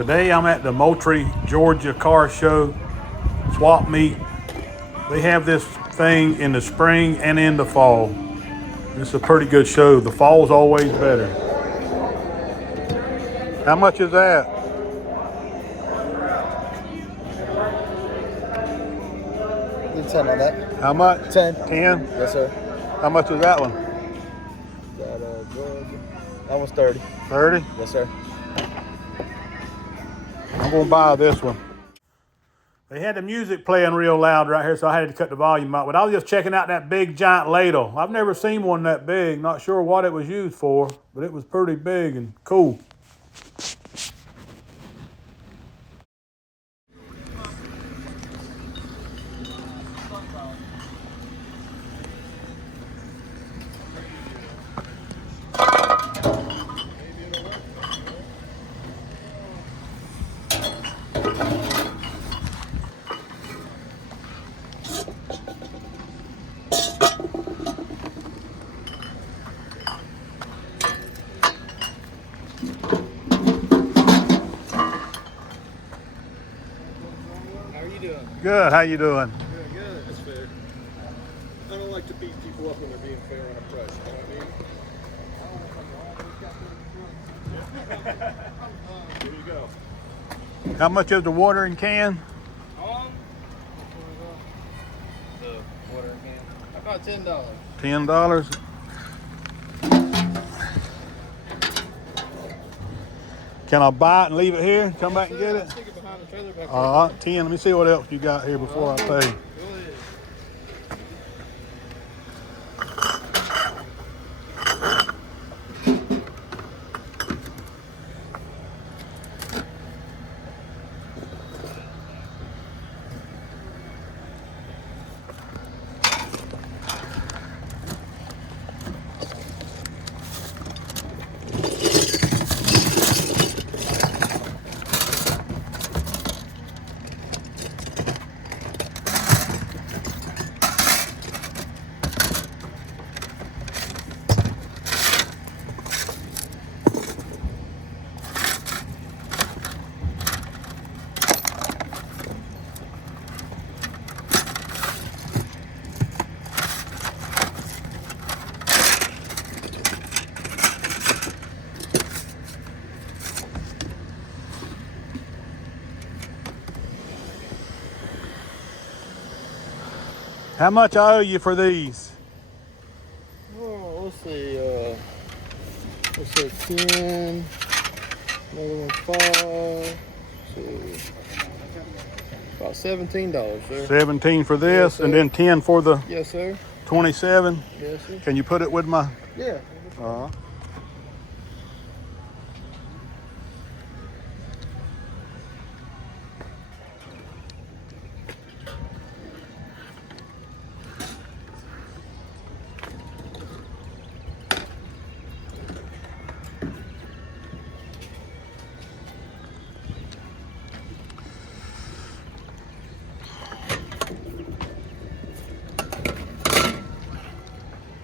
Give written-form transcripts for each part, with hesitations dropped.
Today I'm at the Moultrie, Georgia car show, swap meet. They have this thing in the spring and in the fall. It's a pretty good show. The fall's always better. How much is that? Need 10 on that. How much? 10. 10? Yes, sir. How much is that one? That one's 30. 30? Yes, sir. I'm gonna buy this one. They had the music playing real loud right here, so I had to cut the volume up. But I was just checking out that big giant ladle. I've never seen one that big. Not sure what it was used for, but it was pretty big and cool. Good, how you doing? Good, good. That's fair. I don't like to beat people up when they're being fair on a price, you know what I mean? Here you go. How much is the watering can? The water can. About $10. $10. Can I buy it and leave it here? Come back and get it? Stick it behind the trailer back All right, 10. Let me see what else you got here before I pay. Go ahead. How much I owe you for these? Oh, let's see. Let's say 10. Another one 5. So about $17, sir. 17 for this, Yes, and sir. then 10 for the Yes, sir. 27. Yes, sir. Can you put it with my? Yeah.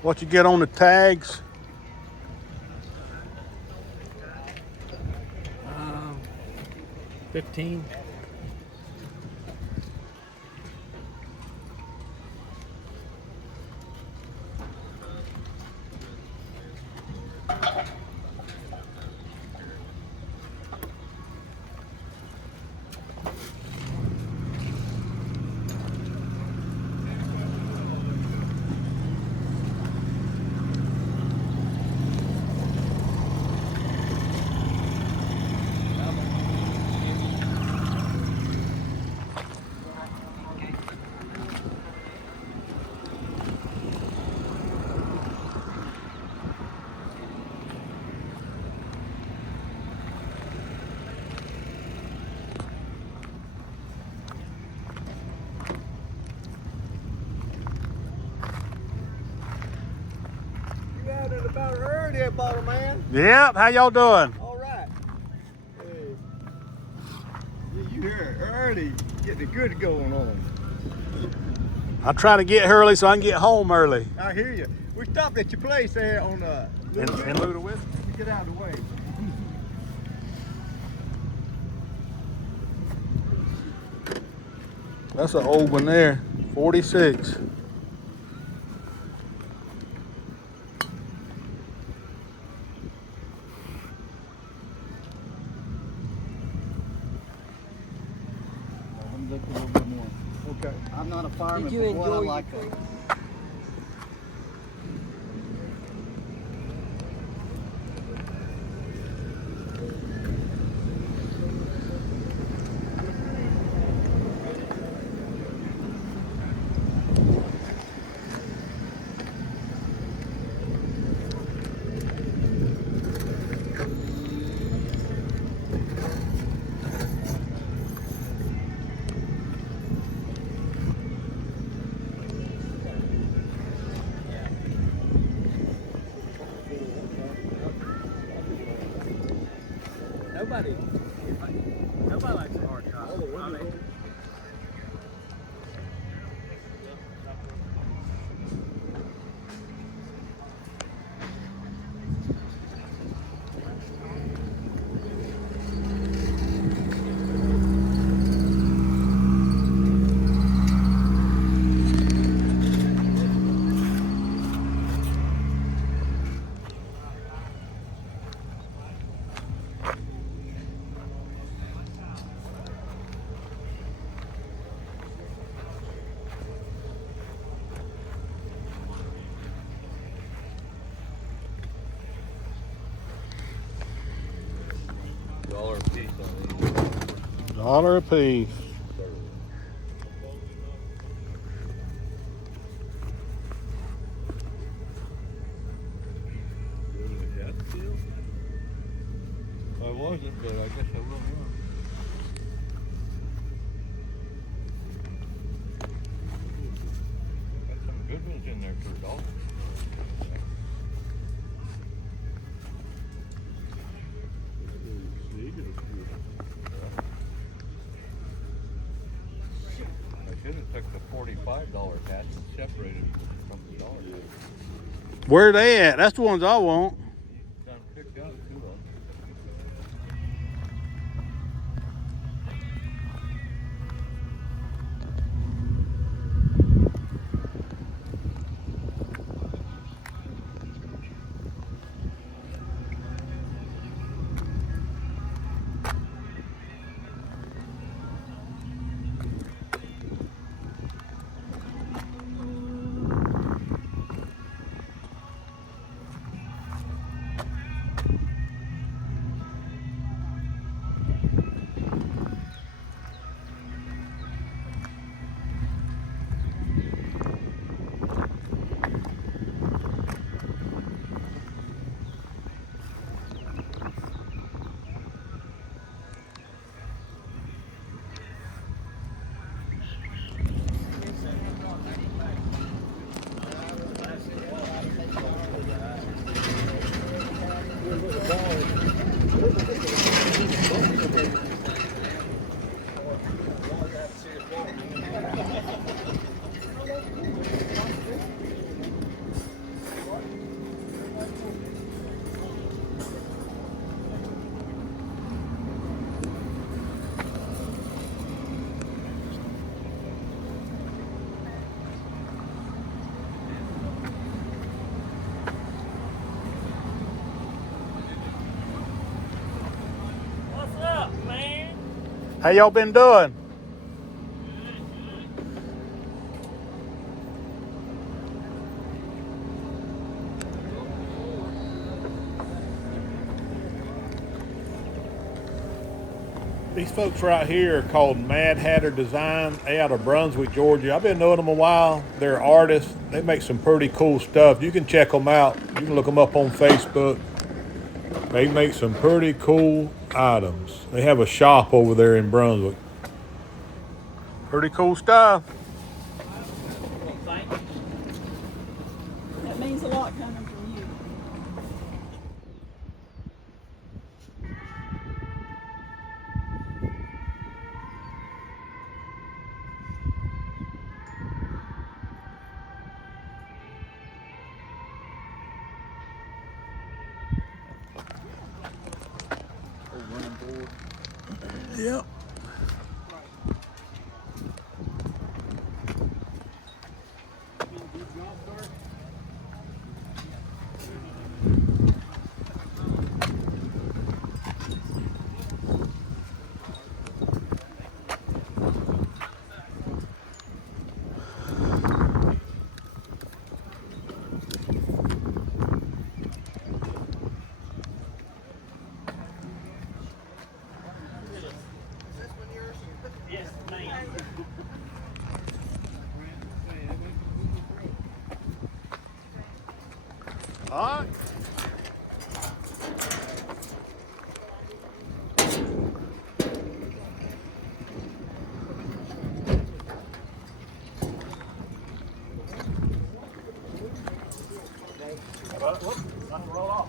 What you get on the tags? 15. About early there, bottle man. Yep, how y'all doing? All right. Hey. You here early, get the good going on. I try to get early so I can get home early. I hear you. We stopped at your place there on In Ludwig? Get out of the way. That's an old one there. 46. I'm looking a little bit more. Okay. I'm not a fireman, Did you but what I enjoy like your that. trip? Nobody likes a hard top. $1 a piece on these. $1 a piece. I wasn't, but I guess I will now. Got some good ones in there for $1. I should have took the $45 hat and separated from the dollar. Where they at? That's the ones I want. Done picked out 2 of them. How y'all been doing? These folks right here are called Mad Hatter Design. They out of Brunswick, Georgia. I've been knowing them a while. They're artists. They make some pretty cool stuff. You can check them out. You can look them up on Facebook. They make some pretty cool items. They have a shop over there in Brunswick. Pretty cool stuff. Thank you. That means a lot coming from you. Yep. All right. Roll off.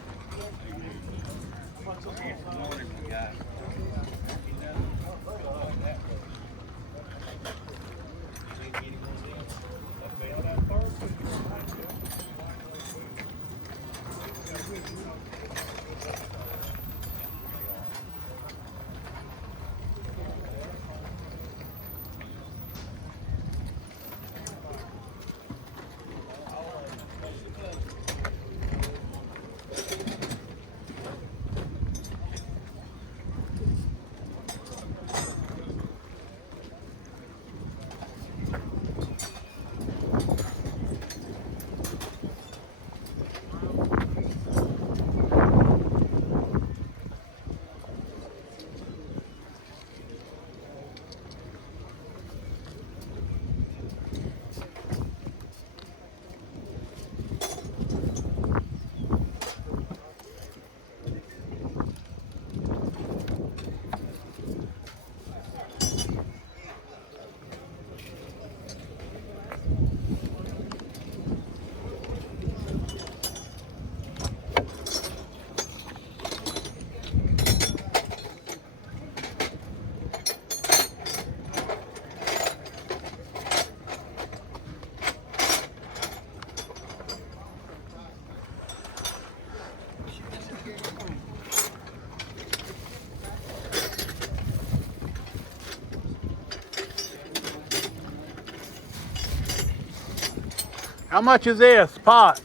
How much is this pot?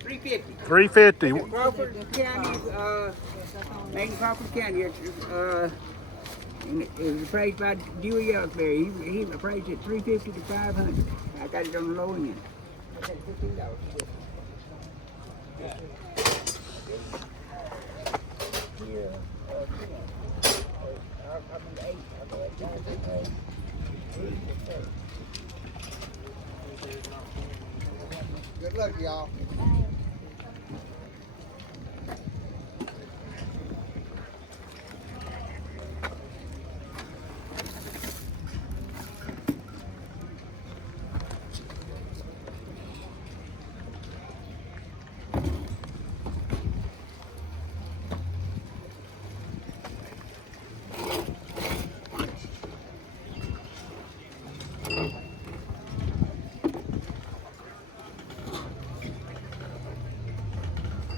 $3.50. $3.50. Crawford County, made in Crawford County. And it was appraised by Dewey Ellsbury. He appraised it $350 to $500. I got it on the low end. I got $15. Good luck, y'all.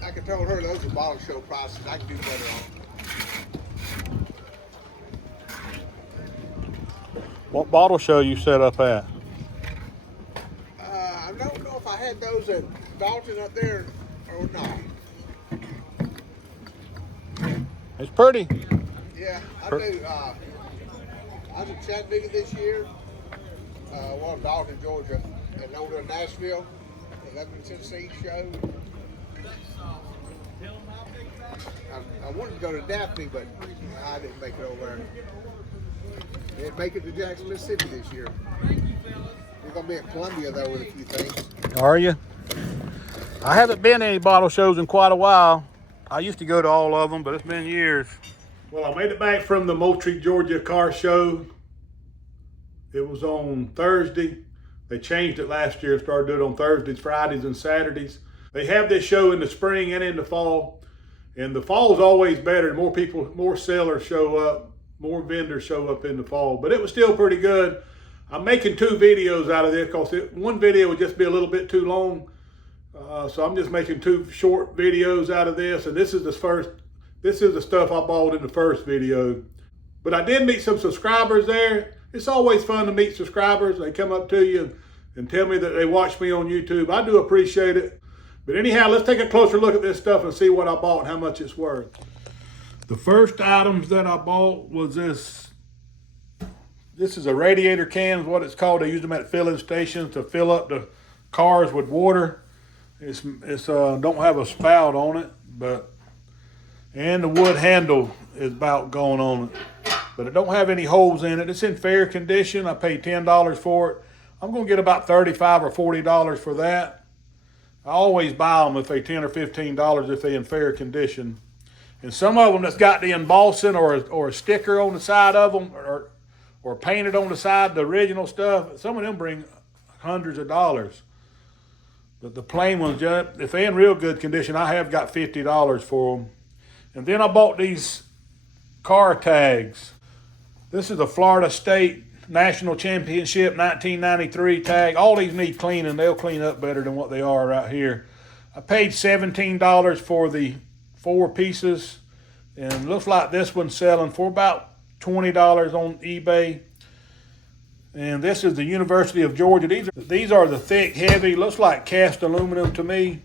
I could told her those are bottle show prices. I can do better on. What bottle show you set up at? I don't know if I had those at Dalton up there or not. It's pretty. Yeah, I do. I was in Chattanooga this year, one in Dalton, Georgia, and over in Nashville, and up in Tennessee show. I wanted to go to Daphne, but I didn't make it over there. Didn't make it to Jackson, Mississippi this year. We're gonna be in Columbia though with a few things. Are you? I haven't been to any bottle shows in quite a while. I used to go to all of them, but it's been years. Well, I made it back from the Moultrie, Georgia car show. It was on Thursday. They changed it last year, started doing it on Thursdays, Fridays, and Saturdays. They have this show in the spring and in the fall. And the fall is always better. More people, more sellers show up, more vendors show up in the fall. But it was still pretty good. I'm making 2 videos out of this because one video would just be a little bit too long. So I'm just making 2 short videos out of this. And this is the stuff I bought in the first video. But I did meet some subscribers there. It's always fun to meet subscribers. They come up to you and tell me that they watch me on YouTube. I do appreciate it. But anyhow, let's take a closer look at this stuff and see what I bought and how much it's worth. The first items that I bought was this. This is a radiator can, is what it's called. They use them at filling stations to fill up the cars with water. It's don't have a spout on it, and the wood handle is about gone on it. But it don't have any holes in it. It's in fair condition. I paid $10 for it. I'm gonna get about $35 or $40 for that. I always buy them if they $10 or $15 if they're in fair condition. And some of them that's got the embossing or a sticker on the side of them or painted on the side, the original stuff, some of them bring hundreds of dollars. But the plain ones, if they're in real good condition, I have got $50 for them. And then I bought these car tags. This is a Florida State National Championship 1993 tag. All these need cleaning. They'll clean up better than what they are right here. I paid $17 for the 4 pieces, and looks like this one's selling for about $20 on eBay. And this is the University of Georgia. These are the thick, heavy, looks like cast aluminum to me.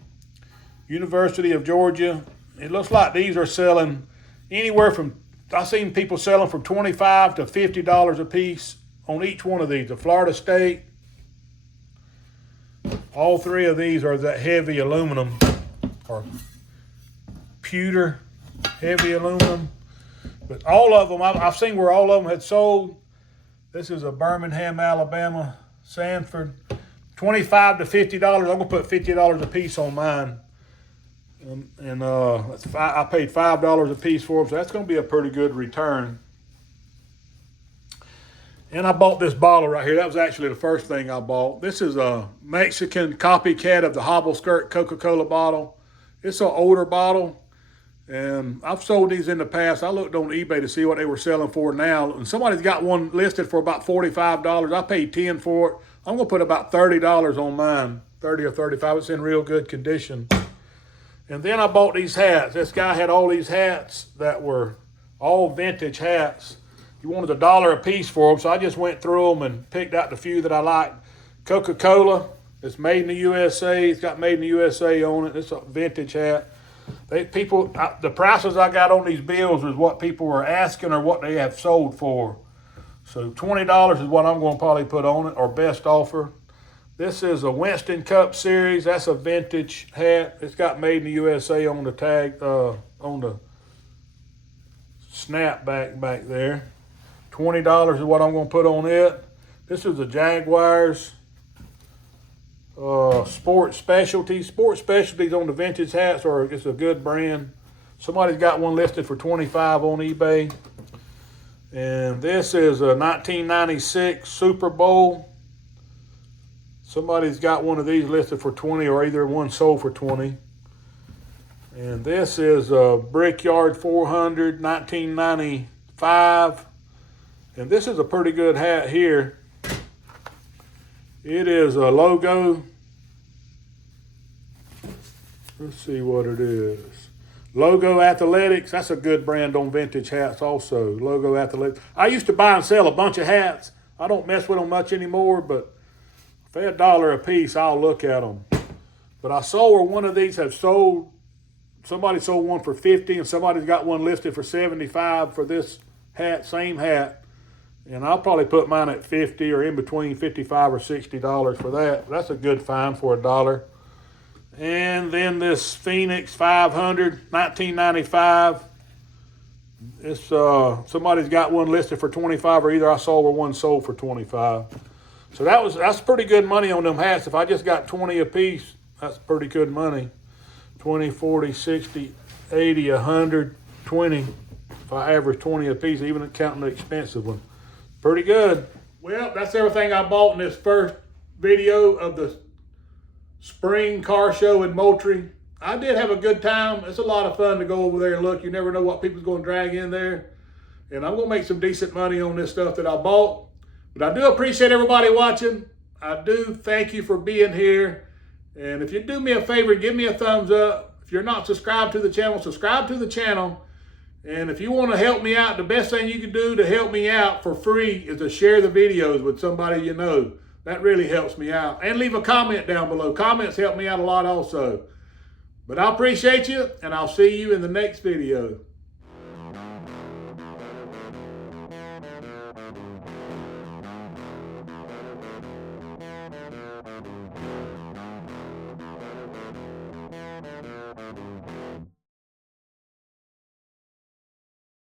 University of Georgia. It looks like these are selling anywhere from, I've seen people selling from $25 to $50 a piece on each one of these. The Florida State, all 3 of these are that heavy aluminum or pewter heavy aluminum. But all of them, I've seen where all of them had sold. This is a Birmingham, Alabama, Sanford. $25 to $50. I'm gonna put $50 a piece on mine. And I paid $5 a piece for them, so that's gonna be a pretty good return. And I bought this bottle right here. That was actually the first thing I bought. This is a Mexican copycat of the Hobble Skirt Coca-Cola bottle. It's an older bottle. And I've sold these in the past. I looked on eBay to see what they were selling for now. And somebody's got one listed for about $45. I paid $10 for it. I'm going to put about $30 on mine, $30 or $35. It's in real good condition. And then I bought these hats. This guy had all these hats that were all vintage hats. He wanted $1 a piece for them, so I just went through them and picked out the few that I liked. Coca-Cola, it's made in the USA. It's got made in the USA on it. It's a vintage hat. The prices I got on these bills is what people were asking or what they have sold for. So $20 is what I'm going to probably put on it, or best offer. This is a Winston Cup Series. That's a vintage hat. It's got made in the USA on the tag, on the snapback back there. $20 is what I'm going to put on it. This is the Jaguars Sports Specialties. Sports Specialties on the vintage hats, or it's a good brand. Somebody's got one listed for $25 on eBay. And this is a 1996 Super Bowl. Somebody's got one of these listed for $20, or either one sold for $20. And this is a Brickyard 400, 1995. And this is a pretty good hat here. It is a logo. Let's see what it is. Logo Athletics. That's a good brand on vintage hats also. Logo Athletics. I used to buy and sell a bunch of hats. I don't mess with them much anymore, but if they're $1 a piece, I'll look at them. But I saw where one of these have sold. Somebody sold one for $50, and somebody's got one listed for $75 for this hat, same hat. And I'll probably put mine at $50 or in between $55 or $60 for that. That's a good find for $1. And then this Phoenix 500, 1995. It's somebody's got one listed for $25, or either I saw where one sold for $25. So that's pretty good money on them hats. If I just got 20 a piece, that's pretty good money. 20, 40, 60, 80, 100, 20. If I average 20 a piece, even counting the expensive one. Pretty good. Well, that's everything I bought in this first video of the spring car show in Moultrie. I did have a good time. It's a lot of fun to go over there and look. You never know what people's going to drag in there. And I'm going to make some decent money on this stuff that I bought. But I do appreciate everybody watching. I do thank you for being here. And if you do me a favor, give me a thumbs up. If you're not subscribed to the channel, subscribe to the channel. And if you want to help me out, the best thing you can do to help me out for free is to share the videos with somebody you know. That really helps me out. And leave a comment down below. Comments help me out a lot also. But I appreciate you, and I'll see you in the next video.